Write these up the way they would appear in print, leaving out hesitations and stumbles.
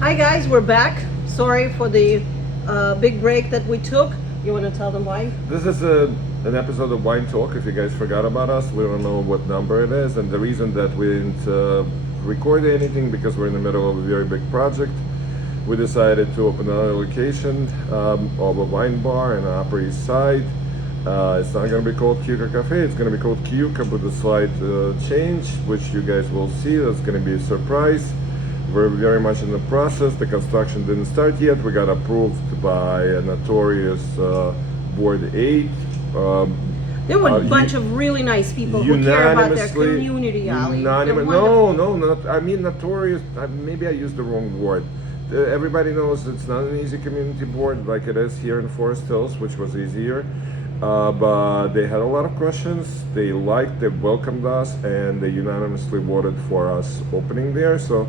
Hi guys, we're back. Sorry for the big break that we took. You want to tell them why? This is an episode of Wine Talk. If you guys forgot about us, we don't know what number it is, and the reason that we didn't record anything because we're in the middle of a very big project. We decided to open another location of a wine bar in the Upper East Side. It's not going to be called Keuka Cafe. It's going to be called Keuka with a slight change, which you guys will see. That's going to be a surprise. We're very much in the process. The construction didn't start yet. We got approved by a notorious Board 8. There were a bunch of really nice people who care about their community, Ali. I mean notorious. Maybe I used the wrong word. Everybody knows it's not an easy community board like it is here in Forest Hills, which was easier. But they had a lot of questions. They welcomed us, and they unanimously voted for us opening there. So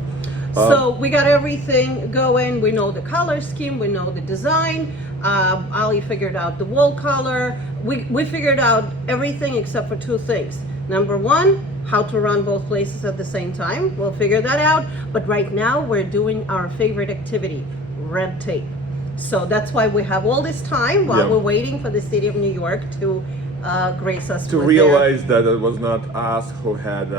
we got everything going. We know the color scheme. We know the design. Ali figured out the wall color. We figured out everything except for two things. Number one, how to run both places at the same time. We'll figure that out. But right now we're doing our favorite activity, red tape. So that's why we have all this time while we're waiting for the city of New York to grace us to with realize that it was not us who had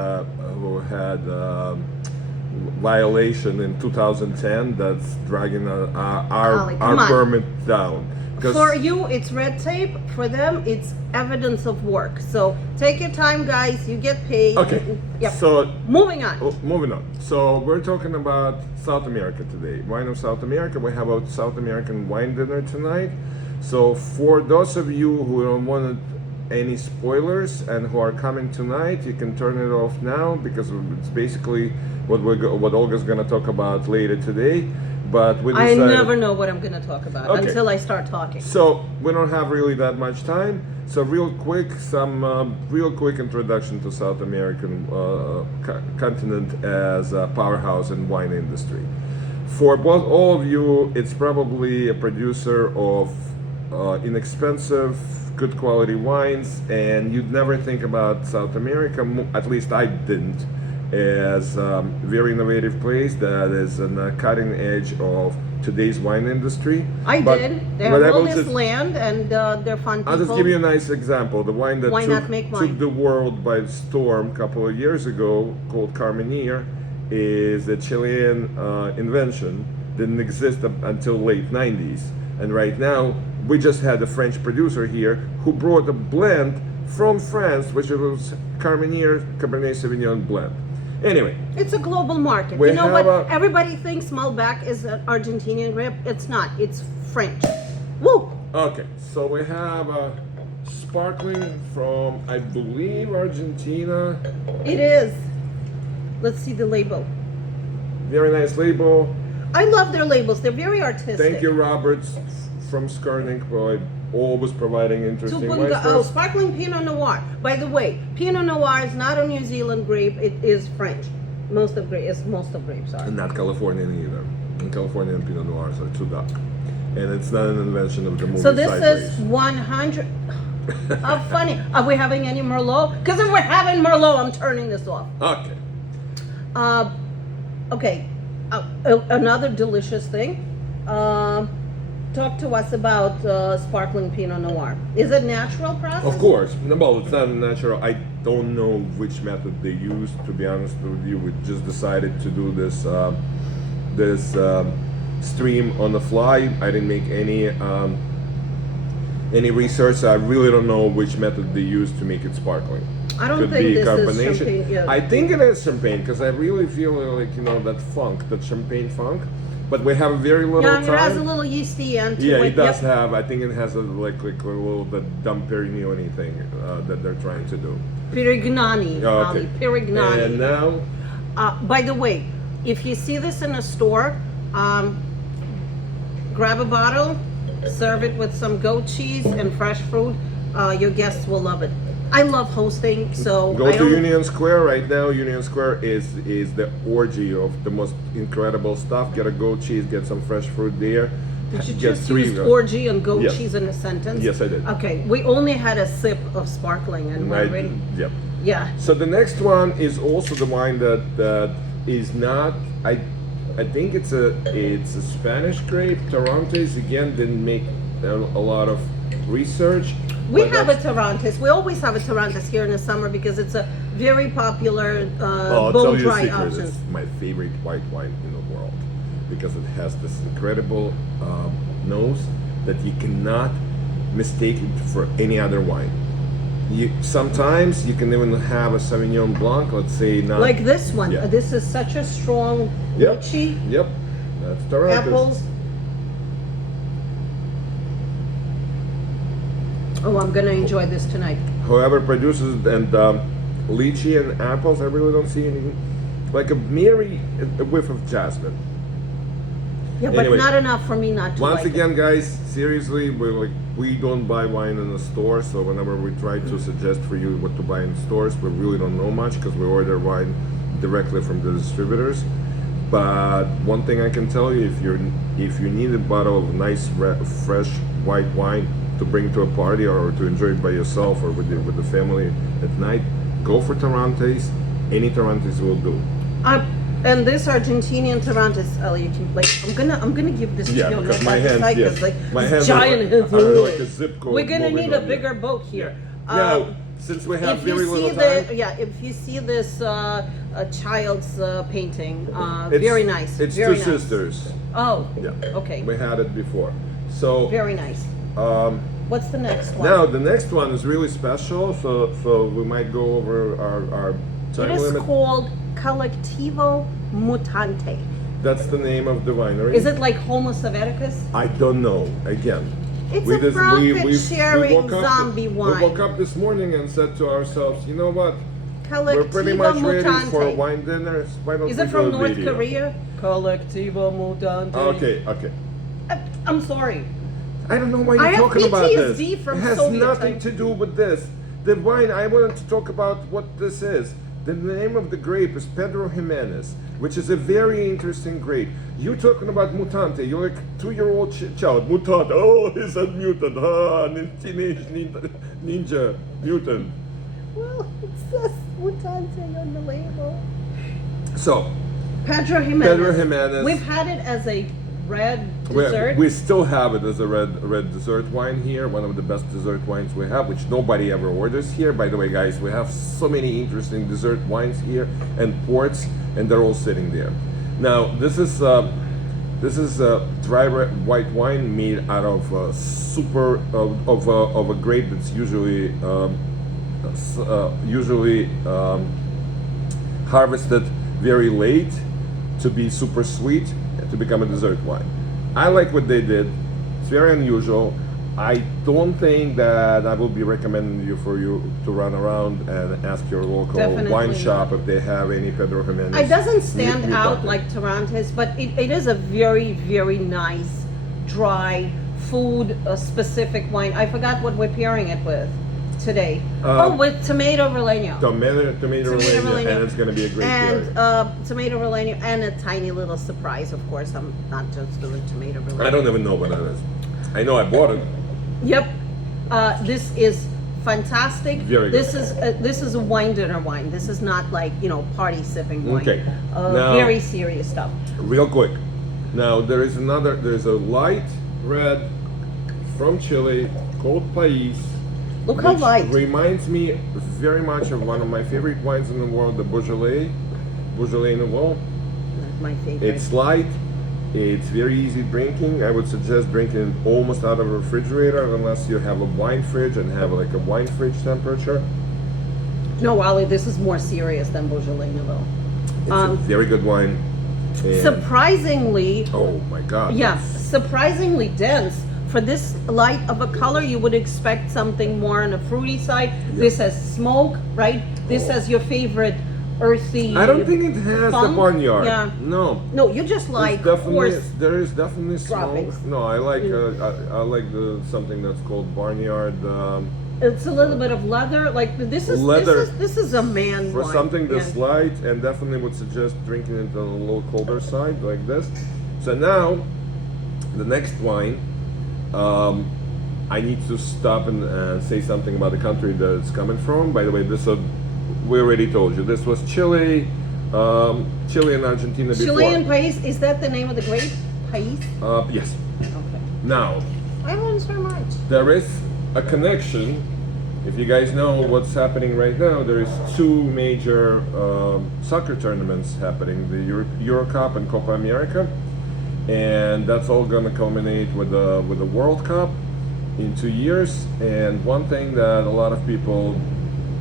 violation in 2010 that's dragging our permit down. For you, it's red tape. For them, it's evidence of work. So take your time, guys. You get paid. Okay. Yep. So moving on. So we're talking about South America today. Wine of South America. We have a South American wine dinner tonight. So for those of you who don't want any spoilers and who are coming tonight, you can turn it off now because it's basically what Olga's going to talk about later today. But we decided, I never know what I'm going to talk about until I start talking. So we don't have really that much time. So real quick introduction to South American continent as a powerhouse in wine industry. For all of you, it's probably a producer of inexpensive, good quality wines, and you'd never think about South America, at least I didn't, as a very innovative place that is on the cutting edge of today's wine industry. They have all this land, and they're fun people. I'll just give you a nice example. The wine that took the world by storm a couple of years ago, called Carmenere, is a Chilean invention. Didn't exist until late 90s. And right now, we just had a French producer here who brought a blend from France, which was Carmenere Cabernet Sauvignon blend. Anyway, it's a global market. You know what? Everybody thinks Malbec is an Argentinian grape. It's not. It's French. Woo! Okay, so we have a sparkling from, I believe, Argentina. It is. Let's see the label. Very nice label. I love their labels. They're very artistic. Thank you, Roberts from Skurnik, for always providing interesting wines. Sparkling Pinot Noir. By the way, Pinot Noir is not a New Zealand grape. It is French. Most of grapes are. And not Californian either. And Californian Pinot Noirs are too dark. And it's not an invention of the movie. So this is 100. How funny. Are we having any Merlot? Because if we're having Merlot, I'm turning this off. Okay. Okay. Another delicious thing. Talk to us about sparkling Pinot Noir. Is it natural process? Of course. Well, it's not natural. I don't know which method they used, to be honest with you. We just decided to do this stream on the fly. I didn't make any research. So I really don't know which method they used to make it sparkling. I don't think this is champagne. Yeah. I think it is champagne because I really feel like, that funk, that champagne funk. But we have very little time. Yeah, it has a little yeasty end to it. Yeah, it does have. I think it has a little bit Dom Perignon thing that they're trying to do. Perignani, Ali. Perignani. And now, by the way, if you see this in a store, grab a bottle, serve it with some goat cheese and fresh fruit. Your guests will love it. I love hosting, so go to Union Square right now. Union Square is the orgy of the most incredible stuff. Get a goat cheese, get some fresh fruit there. Did you just use orgy and goat cheese in a sentence? Yes, I did. Okay, we only had a sip of sparkling and we're ready. Yep. Yeah. So the next one is also the wine that is not. I think it's a Spanish grape. Torrontes again didn't make a lot of research. We but have a that's- Torrontes. We always have a Torrontes here in the summer because it's a very popular I'll bone tell you a dry secret. option. It's my favorite white wine in the world because it has this incredible nose that you cannot mistake it for any other wine. Sometimes you can even have a Sauvignon Blanc, let's say not Like this one. Yeah. This is such a strong Yep. lychee, Yep, that's Torrontes. apples. Oh, I'm gonna enjoy this tonight. Whoever produces and lychee and apples, I really don't see anything like a whiff of jasmine. Yeah, but Anyway, not enough for me not to Once like it. again, guys, seriously, we don't buy wine in the store, so whenever we try to suggest for you what to buy in stores, we really don't know much because we order wine directly from the distributors. But one thing I can tell you, if you need a bottle of nice fresh white wine to bring to a party or to enjoy it by yourself or with the family at night, go for Torrontes. Any Torrontes will do. And this Argentinian Torrontes, Ellie, you can like. I'm gonna give this to you. Because on my the hands, side, yeah. 'cause, like, My this hands giant are like a zip code. We're gonna moving need a on, bigger boat here. Now, since we have If you very see little time, if you see this child's painting, it's, very nice. It's very two nice. sisters. Oh, Yeah. okay, We had it before. So very nice. What's the next one? now the next one is really special. So we might go over our time it is limit. called Colectivo Mutante. That's the name of the winery. Is it like Homo Savaticus? I don't know. Again, It's we a just- profit-sharing woke up- zombie We wine. woke up this morning and said to ourselves, you know what? Colectivo We're pretty much ready Mutante. for wine dinner. Why don't Is we it do from a North video? Korea? Colectivo Mutante. Okay. I'm sorry. I don't know why I you're have talking about this. PTSD from it has Soviet nothing times. to do with this. The wine, I wanted to talk about what this is. The name of the grape is Pedro Jimenez, which is a very interesting grape. You're talking about Mutante. You're like a 2-year-old child. Mutante. Oh, he's a mutant. Teenage ninja mutant. Well, it says Mutante on the label. So, Pedro Jimenez. Pedro Jimenez. We've had it as a red dessert. we still have it as a red dessert wine here, one of the best dessert wines we have, which nobody ever orders here. By the way, guys, we have so many interesting dessert wines here and ports, and they're all sitting there. Now, this is dry white wine made out of of a grape that's usually harvested very late to be super sweet to become a dessert wine. I like what they did. It's very unusual. I don't think that I will be recommending you to run around and ask your local Definitely wine not. shop if they have any Pedro Jimenez. It doesn't stand Mutante. out like Torrontes, but it is a very, very nice, dry, food specific wine. I forgot what we're pairing it with today. With tomato relleno. Tomato Relleno, Relleno. and it's going to be a great And pairing. tomato relleno and a tiny little surprise, of course. I'm not just doing tomato relleno. I don't even know what that is. I know I bought it. Yep. This is fantastic. Very good. This is a wine dinner wine. This is not like, party sipping wine. Okay. Now- Very serious stuff. Real quick. Now there's a light red from Chile called Pais. Look how which light. reminds me very much of one of my favorite wines in the world, the Beaujolais Nouveau. That's my favorite. It's light. It's very easy drinking. I would suggest drinking it almost out of a refrigerator unless you have a wine fridge and have like a wine fridge temperature. No, Wally, this is more serious than Beaujolais Nouveau. It's a very good wine. And- Surprisingly, oh my God. yeah, surprisingly dense. For this light of a color, you would expect something more on the fruity side. This has smoke, right? This has your favorite earthy. I don't think it has the funk. barnyard. Yeah. No. No, you just like horse. There is definitely smoke. droppings. No, I like I like something that's called barnyard. It's a little bit of leather. Like Leather. This is a man For wine. something this Yeah. light, and definitely would suggest drinking it on a little colder side like this. So now, the next wine, I need to stop and say something about the country that it's coming from. By the way, we already told you this was Chile. Chile and Argentina before. Chilean Pais, is that the name of the grape? Pais? Yes. Okay. Now, I learned so much. there is a connection. If you guys know what's happening right now, there is two major soccer tournaments happening: the Euro Cup and Copa America, and that's all going to culminate with the World Cup in 2 years. And one thing that a lot of people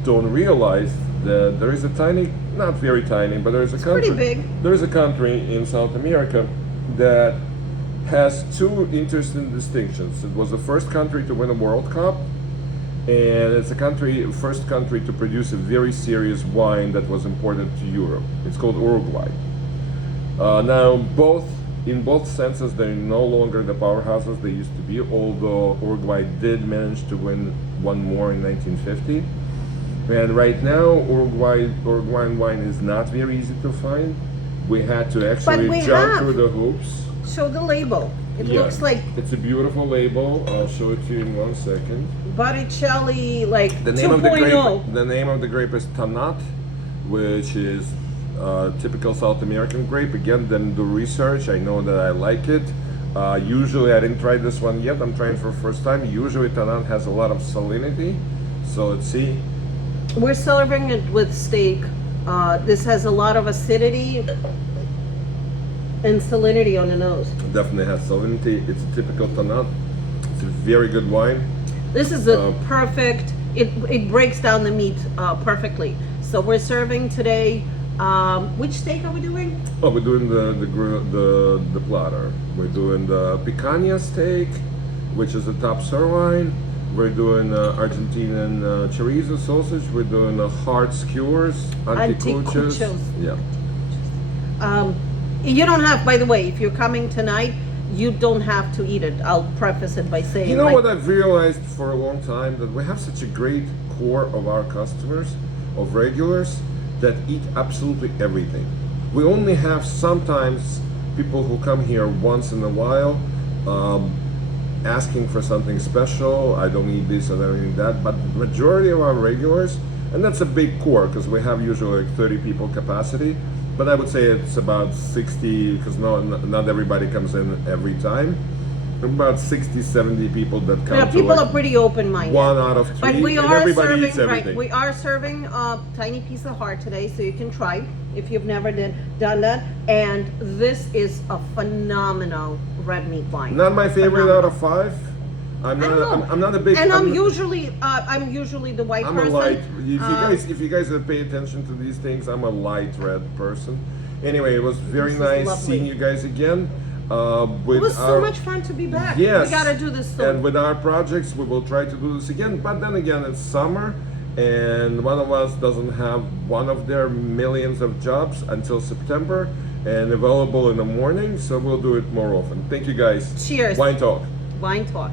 don't realize, that there is a tiny, not very tiny, but there is a country. Pretty big. There is a country in South America that has two interesting distinctions. It was the first country to win a World Cup, and it's a first country to produce a very serious wine that was imported to Europe. It's called Uruguay. Now, in both senses, they're no longer the powerhouses they used to be, although Uruguay did manage to win one more in 1950. And right now, Uruguayan wine is not very easy to find. We had to actually jump through the hoops. Show the label. It Yeah, looks like it's a beautiful label. I'll show it to you in 1 second. Botticelli, like The name of the 2.0. grape. The name of the grape is Tanat, which is typical South American grape. Again, didn't do research. I know that I like it. Usually, I didn't try this one yet. I'm trying for the first time. Usually, Tanat has a lot of salinity. So let's see. We're serving it with steak. This has a lot of acidity and salinity on the nose. Definitely has salinity. It's a typical Tanat. It's a very good wine. This is a perfect. It breaks down the meat perfectly. So we're serving today. Which steak are we doing? Oh, we're doing the platter. We're doing the picanha steak, which is a top sirloin. We're doing Argentinian chorizo sausage. We're doing hard skewers, anticuchos. Yeah. You don't have, by the way, if you're coming tonight, you don't have to eat it. I'll preface it by saying, You know what I've realized for a long time? That we have such a great core of our customers, of regulars, that eat absolutely everything. We only have sometimes people who come here once in a while, asking for something special. I don't need this, I don't need that. But the majority of our regulars, and that's a big core because we have usually like 30 people capacity, but I would say it's about 60, because not everybody comes in every time. About 60, 70 people that come. Yeah, to people like are pretty open-minded. 1 out of 3, But we and are everybody serving, eats everything. right? We are serving a tiny piece of heart today, so you can try if you've never done that. And this is a phenomenal red meat wine. Not my favorite Phenomenal. out of 5. I'm not a big. And I'm usually the white I'm person. a light. If you guys pay attention to these things, I'm a light red person. Anyway, it was very This is nice lovely. seeing you guys again. It was so much fun to be back. Yes. We gotta do this soon. And with our projects, we will try to do this again. But then again, it's summer, and one of us doesn't have one of their millions of jobs until September, and available in the morning. So we'll do it more often. Thank you guys. Cheers. Wine Talk. Wine talk.